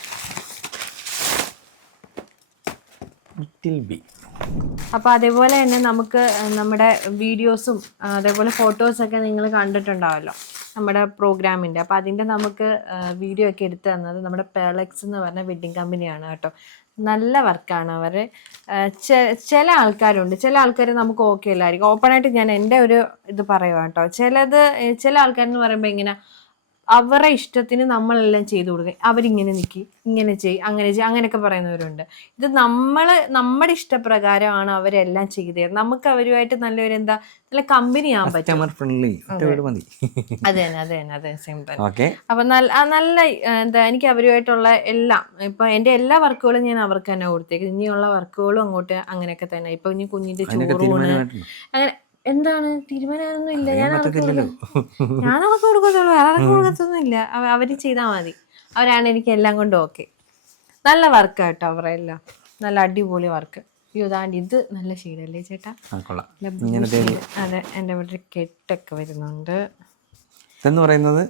അപ്പോൾ അതേപോലെ തന്നെ നമുക്ക് നമ്മുടെ വീഡിയോസും അതേപോലെ ഫോട്ടോസൊക്കെ നിങ്ങൾ കണ്ടിട്ടുണ്ടാവല്ലോ നമ്മുടെ പ്രോഗ്രാമിൻ്റെ. അപ്പോൾ അതിൻ്റെ നമുക്ക് വീഡിയോ ഒക്കെ എടുത്തു തന്നത് നമ്മുടെ പേളെക്സ് എന്ന് പറഞ്ഞ വെഡ്ഡിങ് കമ്പനിയാണ് കേട്ടോ. നല്ല വർക്കാണ് അവർ. ചില ആൾക്കാരുണ്ട്, ചില ആൾക്കാർ നമുക്ക് ഓക്കെ അല്ലായിരിക്കും. ഓപ്പണായിട്ട് ഞാൻ എൻ്റെ ഒരു ഇത് പറയുക കേട്ടോ. ചില ആൾക്കാരെന്ന് പറയുമ്പോൾ ഇങ്ങനെ അവരുടെ ഇഷ്ടത്തിന് നമ്മളെല്ലാം ചെയ്തു കൊടുക്കുക. അവരിങ്ങനെ നിൽക്കി, ഇങ്ങനെ അങ്ങനെ അങ്ങനെയൊക്കെ പറയുന്നവരുണ്ട്. ഇത് നമ്മുടെ ഇഷ്ടപ്രകാരമാണ് അവരെല്ലാം ചെയ്തു തരുന്നത്. നമുക്ക് അവരുമായിട്ട് നല്ലൊരു നല്ല കമ്പനി ആവാൻ പറ്റും. അതെ സെയിം തന്നെ. അപ്പൊ നല്ല എനിക്ക് അവരുമായിട്ടുള്ള എല്ലാം, ഇപ്പൊ എന്റെ എല്ലാ വർക്കുകളും ഞാൻ അവർക്ക് തന്നെ കൊടുത്തേക്കും. ഇനിയുള്ള വർക്കുകളും അങ്ങോട്ട് അങ്ങനെയൊക്കെ തന്നെ. ഇപ്പൊ ഇനി കുഞ്ഞിന്റെ ചോറൂണ് അങ്ങനെ എന്താണ് തീരുമാനമൊന്നും ഇല്ല. ഞാൻ അവർക്ക് കൊടുക്കത്തുള്ളൂ, വേറെ കൊടുക്കത്തൊന്നും ഇല്ല. അവര് ചെയ്താൽ മതി. അവരാണ് എനിക്ക് എല്ലാം കൊണ്ടും ഓക്കെ. നല്ല വർക്ക് കേട്ടോ അവരെല്ലാം, നല്ല അടിപൊളി വർക്ക്. ഇതാണ്ട് ഇത് നല്ല ഷെയ്ഡല്ലേ ചേട്ടാ? അതെ, എൻ്റെ ഇവിടെ കെട്ടൊക്കെ വരുന്നുണ്ട്. ഇതെന്ന് പറയുന്നത്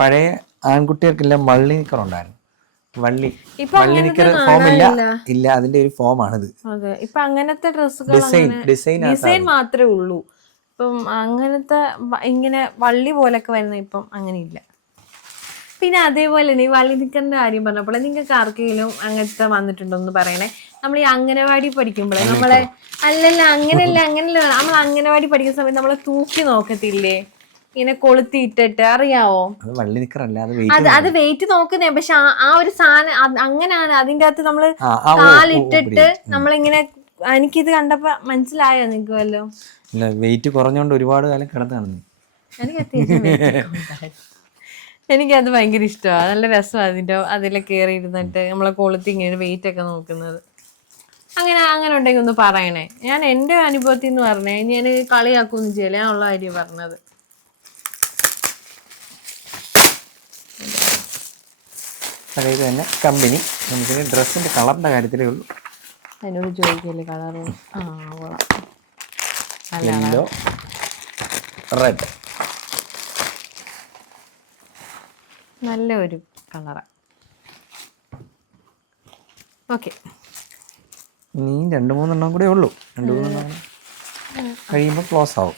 പഴയ ആൺകുട്ടികൾക്കെല്ലാം വള്ളി നിക്കറുണ്ടായിരുന്നു. വള്ളി നിക്കർ ഫോം ഇല്ല, അതിന്റെ ഒരു ഫോമാണിത്. അതെ, ഇപ്പൊ അങ്ങനത്തെ ഡ്രസ്സുകൾ ഡിസൈൻ മാത്രമേ ഉള്ളൂ. ഇപ്പം അങ്ങനത്തെ ഇങ്ങനെ വള്ളി പോലൊക്കെ വരുന്ന ഇപ്പം അങ്ങനെ ഇല്ല. പിന്നെ അതേപോലെ തന്നെ ഈ വള്ളി നിക്കറിന്റെ കാര്യം പറഞ്ഞപ്പോൾ നിങ്ങൾക്ക് ആർക്കെങ്കിലും അങ്ങനത്തെ വന്നിട്ടുണ്ടോ എന്ന് പറയണേ. നമ്മൾ ഈ അംഗനവാടി പഠിക്കുമ്പോഴേ അങ്ങനെയല്ല നമ്മൾ അംഗനവാടി പഠിക്കുന്ന സമയത്ത് നമ്മളെ തൂക്കി നോക്കത്തില്ലേ, ഇങ്ങനെ കൊളുത്തിയിട്ടിട്ട്, അറിയാവോ? അത് വെയിറ്റ് നോക്കുന്നേ. പക്ഷെ ആ ഒരു സാധനം അങ്ങനെയാണ്. അതിൻ്റെ അകത്ത് നമ്മള് കാലിട്ടിട്ട് നമ്മളിങ്ങനെ, എനിക്കിത് കണ്ടപ്പോ മനസ്സിലായോ നിങ്ങക്ക് വല്ലോ? വെയിറ്റ് കുറഞ്ഞോണ്ട് ഒരുപാട് കാലം കിടന്നു. എനിക്കത് ഭയങ്കര ഇഷ്ടമാണ്. നല്ല രസമാണ് അതിൽ കയറി ഇരുന്നിട്ട് നമ്മളെ കൊളുത്തി ഇങ്ങനെ വെയിറ്റ് ഒക്കെ നോക്കുന്നത്. അങ്ങനെ ഉണ്ടെങ്കിൽ ഒന്ന് പറയണേ. ഞാൻ എൻ്റെ അനുഭവത്തിൽ നിന്ന് പറഞ്ഞേ, ഞാൻ കളിയാക്കൊന്നും ചെയ്യില്ല, ഞാൻ ഉള്ള കാര്യം പറഞ്ഞത്. അതായത് തന്നെ കമ്പനി നമുക്ക് ഡ്രസ്സിന്റെ കളറിന്റെ കാര്യത്തിലേ ഉള്ളൂ. അതിനോട് ചോദിക്കല്ലേ കളറ്? യെല്ലോ, റെഡ്, നല്ല ഒരു കളറാണ്. ഓക്കെ, ഇനി 2-3 കൂടെ ഉള്ളൂ. 2-3 കഴിയുമ്പോൾ ക്ലോസ് ആവും.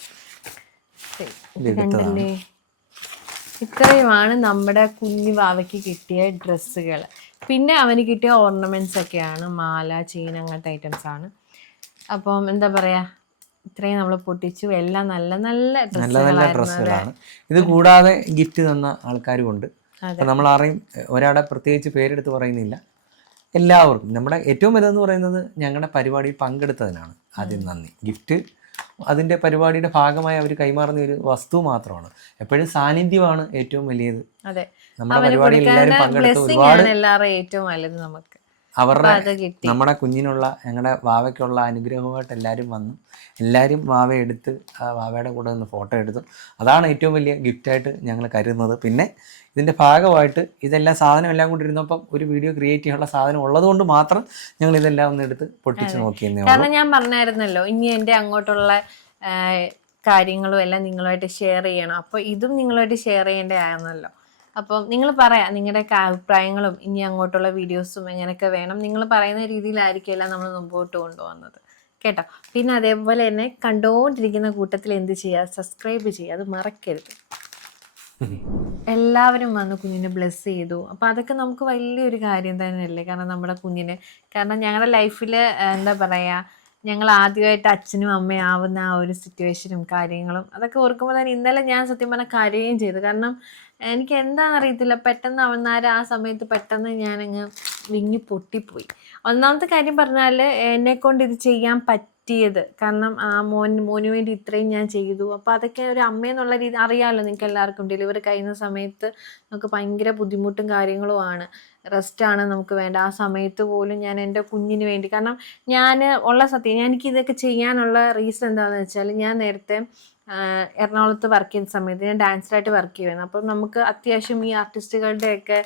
ഇത്രയുമാണ് നമ്മുടെ കുഞ്ഞു വാവയ്ക്ക് കിട്ടിയ ഡ്രസ്സുകൾ. പിന്നെ അവന് കിട്ടിയ ഓർണമെന്റ്സ് ഒക്കെയാണ് മാല, ചെയിൻ, അങ്ങനത്തെ ഐറ്റംസ് ആണ്. അപ്പം എന്താ പറയാ, ഇത്രയും നമ്മൾ പൊട്ടിച്ചു. എല്ലാം നല്ല നല്ല ഡ്രസ്സുകളാണ്. ഇത് കൂടാതെ ഗിഫ്റ്റ് തന്ന ആൾക്കാരും ഉണ്ട്. നമ്മൾ ആരെയും ഒരാളെ പ്രത്യേകിച്ച് പേരെടുത്ത് പറയുന്നില്ല. എല്ലാവർക്കും നമ്മുടെ ഏറ്റവും വലുതെന്ന് പറയുന്നത് ഞങ്ങളുടെ പരിപാടിയിൽ പങ്കെടുത്തതിനാണ് ആദ്യം നന്ദി. ഗിഫ്റ്റ് അതിൻ്റെ പരിപാടിയുടെ ഭാഗമായി അവർ കൈമാറുന്ന ഒരു വസ്തു മാത്രമാണ്. എപ്പോഴും സാന്നിധ്യമാണ് ഏറ്റവും വലിയത്. നമ്മുടെ പരിപാടിയിൽ എല്ലാവരും പങ്കെടുത്ത് ഒരുപാട് അവരുടെ നമ്മുടെ കുഞ്ഞിനുള്ള ഞങ്ങളുടെ വാവയ്ക്കുള്ള അനുഗ്രഹമായിട്ട് എല്ലാവരും വന്നു. എല്ലാവരും വാവ എടുത്ത് വാവയുടെ കൂടെ നിന്ന് ഫോട്ടോ എടുത്തു. അതാണ് ഏറ്റവും വലിയ ഗിഫ്റ്റായിട്ട് ഞങ്ങൾ കരുതുന്നത്. പിന്നെ ഇതിൻ്റെ ഭാഗമായിട്ട് ഇതെല്ലാം സാധനം എല്ലാം കൊണ്ടിരുന്നപ്പം ഒരു വീഡിയോ ക്രിയേറ്റ് ചെയ്യാനുള്ള സാധനം ഉള്ളത് കൊണ്ട് മാത്രം ഞങ്ങൾ ഇതെല്ലാം ഒന്ന് എടുത്ത് പൊട്ടിച്ച് നോക്കിയെന്നേ ഉള്ളൂ. കാരണം ഞാൻ പറഞ്ഞായിരുന്നല്ലോ, ഇനി എൻ്റെ അങ്ങോട്ടുള്ള കാര്യങ്ങളും എല്ലാം നിങ്ങളുമായിട്ട് ഷെയർ ചെയ്യണം. അപ്പോൾ ഇതും നിങ്ങളുമായിട്ട് ഷെയർ ചെയ്യേണ്ടതായിരുന്നല്ലോ. അപ്പം നിങ്ങൾ പറയാം നിങ്ങളുടെ അഭിപ്രായങ്ങളും ഇനി അങ്ങോട്ടുള്ള വീഡിയോസും എങ്ങനെയൊക്കെ വേണം, നിങ്ങൾ പറയുന്ന രീതിയിലായിരിക്കില്ല നമ്മൾ മുമ്പോട്ട് കൊണ്ടുപോകുന്നത് കേട്ടോ. പിന്നെ അതേപോലെ തന്നെ കണ്ടുകൊണ്ടിരിക്കുന്ന കൂട്ടത്തിൽ എന്ത് ചെയ്യുക, സബ്സ്ക്രൈബ് ചെയ്യുക, അത് മറക്കരുത്. എല്ലാവരും വന്ന് കുഞ്ഞിനെ ബ്ലെസ് ചെയ്തു. അപ്പോൾ അതൊക്കെ നമുക്ക് വലിയൊരു കാര്യം തന്നെയല്ലേ. കാരണം നമ്മുടെ കുഞ്ഞിന്, കാരണം ഞങ്ങളുടെ ലൈഫിൽ എന്താ പറയുക, ഞങ്ങൾ ആദ്യമായിട്ട് അച്ഛനും അമ്മയും ആവുന്ന ആ ഒരു സിറ്റുവേഷനും കാര്യങ്ങളും അതൊക്കെ ഓർക്കുമ്പോൾ തന്നെ ഇന്നലെ ഞാൻ സത്യം പറഞ്ഞാൽ കരയുകയും ചെയ്തു. കാരണം എനിക്ക് എന്താണെന്നറിയത്തില്ല, പെട്ടെന്ന് അവന്മാർ ആ സമയത്ത് പെട്ടെന്ന് ഞാനങ്ങ് വിങ്ങി പൊട്ടിപ്പോയി. ഒന്നാമത്തെ കാര്യം പറഞ്ഞാൽ എന്നെക്കൊണ്ട് ഇത് ചെയ്യാൻ പറ്റിയത്, കാരണം ആ മോന് വേണ്ടി ഇത്രയും ഞാൻ ചെയ്തു. അപ്പോൾ അതൊക്കെ ഒരു അമ്മയെന്നുള്ള രീതി അറിയാമല്ലോ നിങ്ങൾക്ക് എല്ലാവർക്കും. ഡെലിവറി കഴിയുന്ന സമയത്ത് നമുക്ക് ഭയങ്കര ബുദ്ധിമുട്ടും കാര്യങ്ങളുമാണ്, റെസ്റ്റാണ് നമുക്ക് വേണ്ട. ആ സമയത്ത് പോലും ഞാൻ എൻ്റെ കുഞ്ഞിന് വേണ്ടി, കാരണം ഞാൻ ഉള്ള സത്യം, എനിക്ക് ഇതൊക്കെ ചെയ്യാനുള്ള റീസൺ എന്താണെന്ന് വെച്ചാൽ, ഞാൻ നേരത്തെ എറണാകുളത്ത് വർക്ക് ചെയ്യുന്ന സമയത്ത് ഞാൻ ഡാൻസറായിട്ട് വർക്ക് ചെയ്യുമായിരുന്നു. അപ്പം നമുക്ക് അത്യാവശ്യം ഈ ആർട്ടിസ്റ്റുകളുടെയൊക്കെ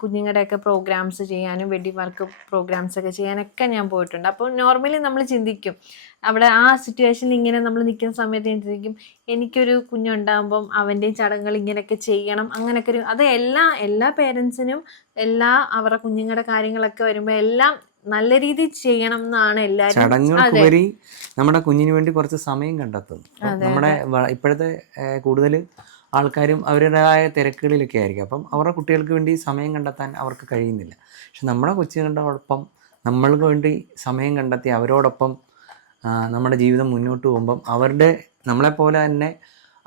കുഞ്ഞുങ്ങളുടെയൊക്കെ പ്രോഗ്രാംസ് ചെയ്യാനും വെഡിങ് വർക്ക് പ്രോഗ്രാംസ് ഒക്കെ ചെയ്യാനൊക്കെ ഞാൻ പോയിട്ടുണ്ട്. അപ്പോൾ നോർമലി നമ്മൾ ചിന്തിക്കും അവിടെ ആ സിറ്റുവേഷനിൽ ഇങ്ങനെ നമ്മൾ നിൽക്കുന്ന സമയത്ത് ഞാൻ ചിന്തിക്കും എനിക്കൊരു കുഞ്ഞുണ്ടാകുമ്പം അവൻ്റെയും ചടങ്ങുകൾ ഇങ്ങനെയൊക്കെ ചെയ്യണം, അങ്ങനെയൊക്കെ ഒരു അത് എല്ലാ പേരൻസിനും അവരുടെ കുഞ്ഞുങ്ങളുടെ കാര്യങ്ങളൊക്കെ വരുമ്പോൾ എല്ലാം നല്ല രീതിയിൽ ചെയ്യണം എന്നാണ് എല്ലാവരും. ചടങ്ങുകൾക്കുപരി നമ്മുടെ കുഞ്ഞിന് വേണ്ടി കുറച്ച് സമയം കണ്ടെത്തുന്നു. നമ്മുടെ ഇപ്പോഴത്തെ കൂടുതൽ ആൾക്കാരും അവരുടേതായ തിരക്കുകളിലൊക്കെ ആയിരിക്കും. അപ്പം അവരുടെ കുട്ടികൾക്ക് വേണ്ടി സമയം കണ്ടെത്താൻ അവർക്ക് കഴിയുന്നില്ല. പക്ഷെ നമ്മുടെ കൊച്ചുങ്ങളോടൊപ്പം നമ്മൾക്ക് വേണ്ടി സമയം കണ്ടെത്തി അവരോടൊപ്പം നമ്മുടെ ജീവിതം മുന്നോട്ട് പോകുമ്പം നമ്മളെപ്പോലെ തന്നെ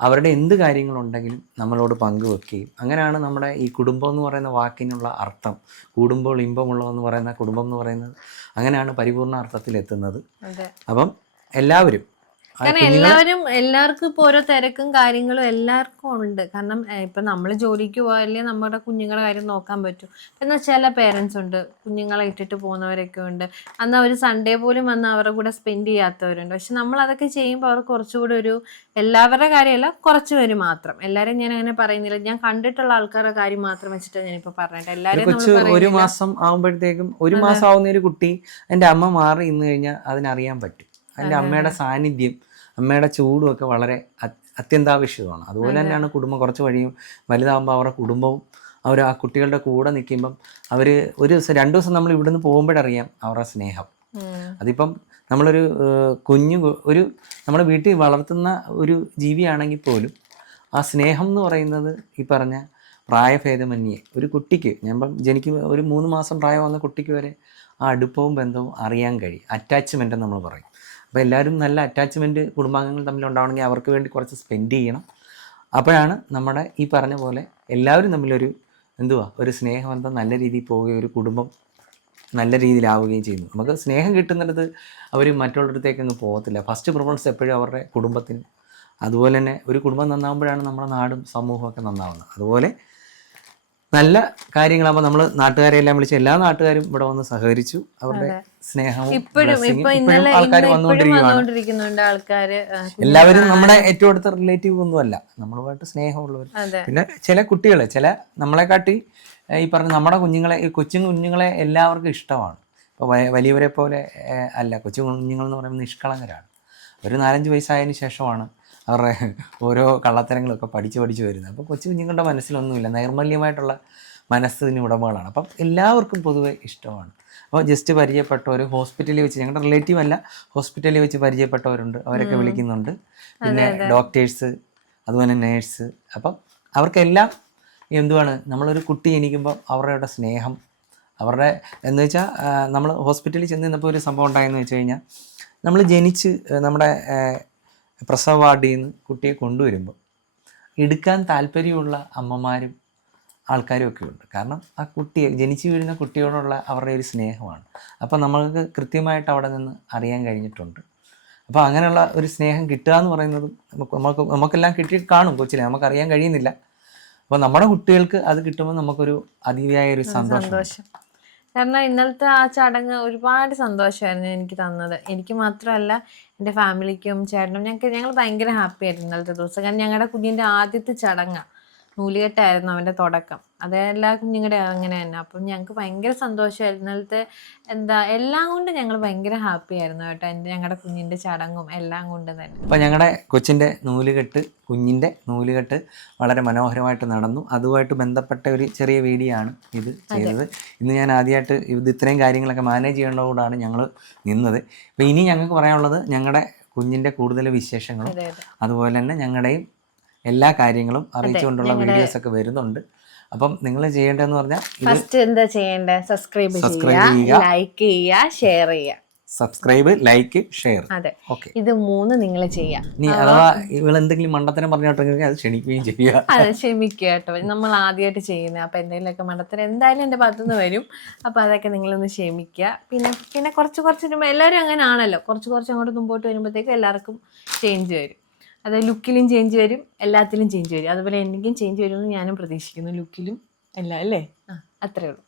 അവരുടെ എന്ത് കാര്യങ്ങളുണ്ടെങ്കിലും നമ്മളോട് പങ്കുവെക്കുകയും അങ്ങനെയാണ് നമ്മുടെ ഈ കുടുംബം എന്ന് പറയുന്ന വാക്കിനുള്ള അർത്ഥം. കൂടുമ്പോൾ ഇമ്പമുള്ളതെന്ന് പറയുന്ന കുടുംബം എന്ന് പറയുന്നത് അങ്ങനെയാണ് പരിപൂർണ്ണ അർത്ഥത്തിലെത്തുന്നത്. അപ്പം എല്ലാവരും എല്ലാവർക്കും ഇപ്പോൾ ഓരോ തിരക്കും കാര്യങ്ങളും എല്ലാവർക്കും ഉണ്ട്. കാരണം ഇപ്പം നമ്മൾ ജോലിക്ക് പോയാലേ നമ്മുടെ കുഞ്ഞുങ്ങളുടെ കാര്യം നോക്കാൻ പറ്റൂ. എന്നാൽ ചില പേരൻസ് ഉണ്ട് കുഞ്ഞുങ്ങളെ ഇട്ടിട്ട് പോകുന്നവരൊക്കെ ഉണ്ട്. എന്നാൽ ഒരു സൺഡേ പോലും വന്ന് അവരുടെ കൂടെ സ്പെൻഡ് ചെയ്യാത്തവരുണ്ട്. പക്ഷെ നമ്മൾ അതൊക്കെ ചെയ്യുമ്പോൾ അവർ കുറച്ചുകൂടെ ഒരു എല്ലാവരുടെ കാര്യമല്ല, കുറച്ച് പേര് മാത്രം. എല്ലാവരും ഞാൻ അങ്ങനെ പറയുന്നില്ല, ഞാൻ കണ്ടിട്ടുള്ള ആൾക്കാരുടെ കാര്യം മാത്രം വെച്ചിട്ട് ഞാനിപ്പോൾ പറഞ്ഞിട്ട് എല്ലാവരും ഒരു മാസം ആകുമ്പോഴത്തേക്കും ഒരു മാസം ആവുന്ന ഒരു കുട്ടി എൻ്റെ അമ്മ മാറി ഇന്ന് കഴിഞ്ഞാൽ അതിനറിയാൻ പറ്റും. അതിൻ്റെ അമ്മയുടെ സാന്നിധ്യം, അമ്മയുടെ ചൂടും ഒക്കെ വളരെ അത്യന്താപേക്ഷിതമാണ്. അതുപോലെ തന്നെയാണ് കുടുംബം. കുറച്ച് വഴിയും വലുതാകുമ്പോൾ അവരുടെ കുടുംബവും അവർ ആ കുട്ടികളുടെ കൂടെ നിൽക്കുമ്പം അവർ ഒരു ദിവസം 2 ദിവസം നമ്മൾ ഇവിടുന്ന് പോകുമ്പോഴറിയാം അവരുടെ സ്നേഹം. അതിപ്പം നമ്മളൊരു നമ്മുടെ വീട്ടിൽ വളർത്തുന്ന ഒരു ജീവിയാണെങ്കിൽ പോലും ആ സ്നേഹം എന്ന് പറയുന്നത് ഈ പറഞ്ഞ പ്രായഭേദമന്യേ ഒരു കുട്ടിക്ക് ജനിക്കുമ്പോൾ ഒരു 3 മാസം പ്രായമാകുന്ന കുട്ടിക്ക് വരെ ആ അടുപ്പവും ബന്ധവും അറിയാൻ കഴിയും. അറ്റാച്ച്മെൻ്റ് നമ്മൾ പറയും. അപ്പോൾ എല്ലാവരും നല്ല അറ്റാച്ച്മെൻറ്റ് കുടുംബാംഗങ്ങൾ തമ്മിൽ ഉണ്ടാവണമെങ്കിൽ അവർക്ക് വേണ്ടി കുറച്ച് സ്പെൻഡ് ചെയ്യണം. അപ്പോഴാണ് നമ്മുടെ ഈ പറഞ്ഞ പോലെ എല്ലാവരും തമ്മിലൊരു ഒരു സ്നേഹബന്ധം നല്ല രീതിയിൽ പോവുകയും ഒരു കുടുംബം നല്ല രീതിയിലാവുകയും ചെയ്യുന്നു. നമുക്ക് സ്നേഹം കിട്ടുന്നിടത്ത് അവർ മറ്റുള്ളവരത്തേക്ക് അങ്ങ് പോകത്തില്ല. ഫസ്റ്റ് പ്രിഫറൻസ് എപ്പോഴും അവരുടെ കുടുംബത്തിന്. അതുപോലെ തന്നെ ഒരു കുടുംബം നന്നാവുമ്പോഴാണ് നമ്മുടെ നാടും സമൂഹമൊക്കെ നന്നാവുന്നത്. അതുപോലെ നല്ല കാര്യങ്ങളാകുമ്പോൾ നമ്മൾ നാട്ടുകാരെ എല്ലാം വിളിച്ച് എല്ലാ നാട്ടുകാരും ഇവിടെ വന്ന് സഹകരിച്ചു. അവരുടെ സ്നേഹവും ആൾക്കാർ വന്നുകൊണ്ടിരിക്കുകയാണ്. എല്ലാവരും നമ്മുടെ ഏറ്റവും അടുത്ത റിലേറ്റീവ് ഒന്നുമല്ല, നമ്മളുമായിട്ട് സ്നേഹമുള്ളവർ. പിന്നെ ചില കുട്ടികൾ നമ്മളെക്കാട്ടി ഈ പറഞ്ഞ നമ്മുടെ കുഞ്ഞുങ്ങളെ എല്ലാവർക്കും ഇഷ്ടമാണ്. ഇപ്പോൾ വലിയവരെ പോലെ അല്ല, കുഞ്ഞുങ്ങൾ എന്ന് പറയുമ്പോൾ നിഷ്കളങ്കരാണ്. ഒരു 4-5 വയസ്സായതിനു ശേഷമാണ് അവരുടെ ഓരോ കള്ളത്തരങ്ങളൊക്കെ പഠിച്ച് വരുന്നത്. അപ്പോൾ കുഞ്ഞുങ്ങളുടെ മനസ്സിലൊന്നുമില്ല, നൈർമല്യമായിട്ടുള്ള മനസ്സിന് ഉടമകളാണ്. അപ്പം എല്ലാവർക്കും പൊതുവെ ഇഷ്ടമാണ്. അപ്പോൾ ജസ്റ്റ് പരിചയപ്പെട്ടവർ ഹോസ്പിറ്റലിൽ വെച്ച്, ഞങ്ങളുടെ റിലേറ്റീവ് അല്ല, ഹോസ്പിറ്റലിൽ വെച്ച് പരിചയപ്പെട്ടവരുണ്ട്, അവരൊക്കെ വിളിക്കുന്നുണ്ട്. പിന്നെ ഡോക്ടേഴ്സ്, അതുപോലെ നേഴ്സ്. അപ്പം അവർക്കെല്ലാം നമ്മളൊരു കുട്ടി ജനിക്കുമ്പോൾ അവരുടെ സ്നേഹം, അവരുടെ എന്ന് വെച്ചാൽ നമ്മൾ ഹോസ്പിറ്റലിൽ ചെന്ന് നിന്നപ്പോൾ ഒരു സംഭവം ഉണ്ടായെന്ന് വെച്ച് കഴിഞ്ഞാൽ, നമ്മൾ ജനിച്ച് നമ്മുടെ പ്രസവ വാർഡിൽ നിന്ന് കുട്ടിയെ കൊണ്ടുവരുമ്പോൾ എടുക്കാൻ താല്പര്യമുള്ള അമ്മമാരും ആൾക്കാരും ഒക്കെ ഉണ്ട്. കാരണം ആ കുട്ടിയെ ജനിച്ചു വീഴുന്ന കുട്ടിയോടുള്ള അവരുടെ ഒരു സ്നേഹമാണ്. അപ്പോൾ നമ്മൾക്ക് കൃത്യമായിട്ട് അവിടെ നിന്ന് അറിയാൻ കഴിഞ്ഞിട്ടുണ്ട്. അപ്പോൾ അങ്ങനെയുള്ള ഒരു സ്നേഹം കിട്ടുക എന്ന് പറയുന്നതും നമുക്കെല്ലാം കിട്ടി കാണും കൊച്ചിലെ, നമുക്കറിയാൻ കഴിയുന്നില്ല. അപ്പോൾ നമ്മുടെ കുട്ടികൾക്ക് അത് കിട്ടുമ്പോൾ നമുക്കൊരു അതിയായ ഒരു സന്തോഷം. കാരണം ഇന്നലത്തെ ആ ചടങ്ങ് ഒരുപാട് സന്തോഷമായിരുന്നു എനിക്ക് തന്നത്. എനിക്ക് മാത്രമല്ല, എൻ്റെ ഫാമിലിക്കും ചേട്ടനും ഞങ്ങൾ ഭയങ്കര ഹാപ്പി ആയിരുന്നു ഇന്നലത്തെ ദിവസം. കാരണം ഞങ്ങളുടെ കുഞ്ഞിൻ്റെ ആദ്യത്തെ ചടങ്ങാണ്, നൂലുകെട്ടായിരുന്നു അവൻ്റെ തുടക്കം. അതെല്ലാ കുഞ്ഞുങ്ങളുടെ അങ്ങനെ തന്നെ. അപ്പം ഞങ്ങൾക്ക് ഭയങ്കര സന്തോഷമായിരുന്നു ഇന്നലത്തെ. എല്ലാം കൊണ്ട് ഞങ്ങൾ ഭയങ്കര ഹാപ്പി ആയിരുന്നു കേട്ടോ, ഞങ്ങളുടെ കുഞ്ഞിൻ്റെ ചടങ്ങും എല്ലാം കൊണ്ട് തന്നെ. അപ്പം ഞങ്ങളുടെ കുഞ്ഞിൻ്റെ നൂലുകെട്ട് വളരെ മനോഹരമായിട്ട് നടന്നു. അതുമായിട്ട് ബന്ധപ്പെട്ട ഒരു ചെറിയ വീഡിയോ ആണ് ഇത് ചെയ്തത്. ഇന്ന് ഞാൻ ആദ്യമായിട്ട് ഇത്രയും കാര്യങ്ങളൊക്കെ മാനേജ് ചെയ്യേണ്ടതുകൊണ്ടാണ് ഞങ്ങൾ നിന്നത്. അപ്പോൾ ഇനി ഞങ്ങൾക്ക് പറയാനുള്ളത് ഞങ്ങളുടെ കുഞ്ഞിൻ്റെ കൂടുതൽ വിശേഷങ്ങളും അതുപോലെ തന്നെ ഞങ്ങളുടെയും എല്ലാ കാര്യങ്ങളും അറിയിച്ചുകൊണ്ടുള്ള വീഡിയോസ് ഒക്കെ വരുന്നുണ്ട്. അപ്പം നിങ്ങൾ ചെയ്യേണ്ടതെന്ന് പറഞ്ഞാൽ ഫസ്റ്റ് എന്താ ചെയ്യേണ്ടത്? സബ്സ്ക്രൈബ് ചെയ്യുക, ലൈക്ക് ചെയ്യുക, ഷെയർ ചെയ്യുക. Subscribe, like, share. അതെ, ഇത് 3 നിങ്ങൾ ചെയ്യാം. നീ അഥവാ ഇവളെന്തെങ്കിലും മണ്ടത്തരം പറഞ്ഞോട്ടെങ്കിൽ അത് ക്ഷണിക്കുകയും ചെയ്യുക. അതെ, ക്ഷമിക്കുക കേട്ടോ, നമ്മൾ ആദ്യമായിട്ട് ചെയ്യുന്നത്. അപ്പം എന്തെങ്കിലുമൊക്കെ മണ്ടത്തരം എന്തായാലും എൻ്റെ ഭാഗത്തുനിന്ന് വരും. അപ്പം അതൊക്കെ നിങ്ങളൊന്ന് ക്ഷമിക്കുക. പിന്നെ കുറച്ച് എല്ലാവരും അങ്ങനെ ആണല്ലോ, കുറച്ച് അങ്ങോട്ട് മുമ്പോട്ട് വരുമ്പോഴത്തേക്കും എല്ലാവർക്കും ചേഞ്ച് വരും. അത് ലുക്കിലും ചേഞ്ച് വരും, എല്ലാത്തിലും ചേഞ്ച് വരും. അതുപോലെ എനിക്കും ചേഞ്ച് വരുമെന്ന് ഞാനും പ്രതീക്ഷിക്കുന്നു, ലുക്കിലും എല്ലാം. അല്ലേ? അത്രേ ഉള്ളൂ.